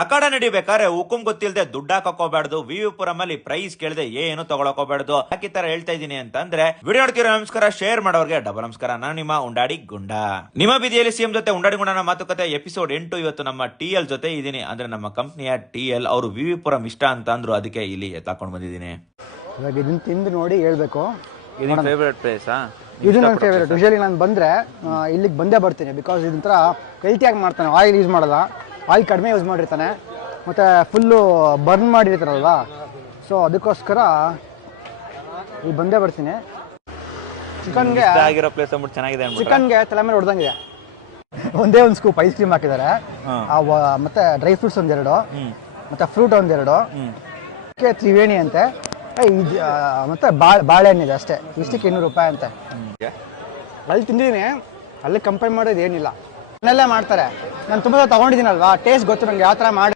ಅಖಾಡ ನಡಿಬೇಕಾದ್ರೆ ಹುಕುಂ ಗೊತ್ತಿಲ್ಲದೆ ದುಡ್ಡು ಹಾಕೋಬೇಡ್ದು. ವಿವಿಪುರಂ ಅಲ್ಲಿ ಪ್ರೈಸ್ ಕೇಳದೆ ಏನು ತಗೊಳಕೋಬೇಡ್ದು. ಯಾಕೆ ತರ ಹೇಳ್ತಾ ಇದೀನಿ ಅಂತಂದ್ರೆ, ವಿಡಿಯೋ ನೋಡ್ತೀರಾ ನಮಸ್ಕಾರ, ಶೇರ್ ಮಾಡೋರ್ಗೆ ಡಬಲ್ ನಮಸ್ಕಾರ. ನಾನು ನಿಮ್ಮ ಉಂಡಾಡಿ ಗುಂಡ. ನಿಮ್ಮ ಬೀದಿಯಲ್ಲಿ ಸಿಎಂ ಜೊತೆ ಉಂಡಾಡಿ ಗುಂಡನ ಮಾತುಕತೆ ಎಪಿಸೋಡ್ 8. ಇವತ್ತು ನಮ್ಮ ಟಿಎಲ್ ಜೊತೆ ಇದೀನಿ, ಅಂದ್ರೆ ನಮ್ಮ ಕಂಪ್ನಿಯ ಟಿಎಲ್. ಅವರು ವಿವಿಪುರಂ ಇಷ್ಟ ಅಂತ ಅಂದ್ರು, ಅದಕ್ಕೆ ಇಲ್ಲಿ ಎತ್ತಾಕೊಂಡು ಬಂದಿದ್ದೀನಿ. ಇವಾಗ ಇದನ್ನ ತಿಂದು ನೋಡಿ ಹೇಳ್ಬೇಕು. ಇದು ಫೇವರೇಟ್ ಪ್ಲೇಸಾ? ಇದು ನನ್ನ ಫೇವರೇಟ್. ಯೂಶಲಿ ನಾನು ಬಂದರೆ ಇಲ್ಲಿಗೆ ಬಂದೇ ಬರ್ತೀನಿ. ಬಿಕಾಸ್ ಇದೊಂಥರ ಹೆಲ್ತಿಯಾಗಿ ಮಾಡ್ತಾನೆ. ಆಯಿಲ್ ಯೂಸ್ ಮಾಡಲ್ಲ, ಆಯಿಲ್ ಕಡಿಮೆ ಯೂಸ್ ಮಾಡಿರ್ತಾನೆ, ಮತ್ತು ಫುಲ್ಲು ಬರ್ನ್ ಮಾಡಿರ್ತಾರಲ್ವ. ಸೊ ಅದಕ್ಕೋಸ್ಕರ ಇಲ್ಲಿ ಬಂದೇ ಬರ್ತೀನಿ. ಚಿಕನ್ಗೆ ಆಗಿರೋ ಪ್ಲೇಸ್ ಚೆನ್ನಾಗಿದೆ. ಚಿಕನ್ಗೆ ತಲೆ ಮೇಲೆ ಹೊಡೆದಂಗಿದೆ. ಒಂದೇ ಒಂದು ಸ್ಕೂಪ್ ಐಸ್ ಕ್ರೀಮ್ ಹಾಕಿದ್ದಾರೆ, ಮತ್ತು ಡ್ರೈ ಫ್ರೂಟ್ಸ್ ಒಂದೆರಡು, ಮತ್ತು ಫ್ರೂಟ್ ಒಂದೆರಡು, ತ್ರಿವೇಣಿ ಅಂತೆ, ಮತ್ತು ಬಾಳೆಹಣ್ಣಿದೆ ಅಷ್ಟೇ. ಇಷ್ಟಕ್ಕೆ 200 ರೂಪಾಯಿ ಅಂತೆ. ಅಲ್ಲಿ ತಿಂದಿದ್ದೀನಿ, ಅಲ್ಲಿ ಕಂಪೇರ್ ಮಾಡೋದು ಏನಿಲ್ಲ. ಮನೆಯಲ್ಲೇ ಮಾಡ್ತಾರೆ. ನಾನು ತುಂಬ ತೊಗೊಂಡಿದ್ದೀನಲ್ವಾ, ಟೇಸ್ಟ್ ಗೊತ್ತು ನನಗೆ ಯಾವ ಥರ ಮಾಡಿ